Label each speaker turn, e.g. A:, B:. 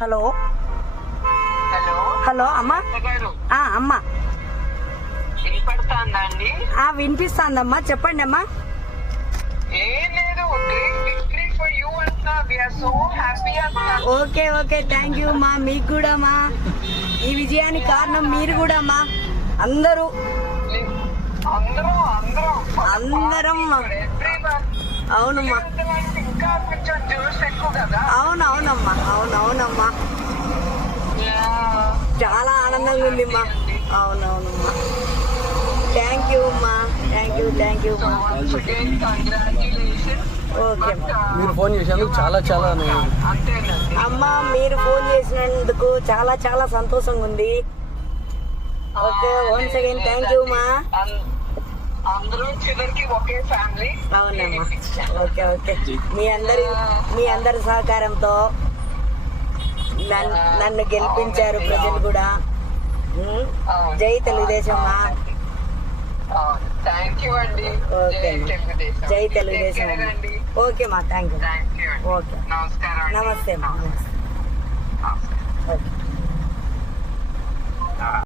A: Hello
B: hello
A: అమ్మా. అమ్మా. వినిపిస్తాందమ్మా. చెప్పండి అమ్మా. ఓకే. ఓకే థ్యాంక్ యూ మా మీకు కూడా మా ఈ విజయానికి కారణం మీరు కూడా మా అందరూ.
B: అందరం అందరం.
A: అవునమ్మా అవును అవునమ్మా చాలా ఆనందంగా ఉంది మా అవునవునమ్మా. థ్యాంక్ యూ అమ్మా. Thank you thank you okay అమ్మా.
C: మీరు ఫోన్ చాలా చాలా
A: అమ్మా మీరు ఫోన్ చేసినందుకు చాలా చాలా సంతోషంగా ఉంది. Okay once again thank you మా
B: అం- అందరూ చివరికి ఒకే ఫ్యామిలీ
A: అవునమ్మా. ఓకే ఓకే మీ అందరి మీ అందరి సహకారంతో నన్ను గెలిపించారు ప్రజలు కూడా. ఉమ్, జై తెలుగుదేశం.
B: జై. తెలుగుదేశం
A: ఓకే మా థ్యాంక్ యూ ఓకే. నమస్తే మా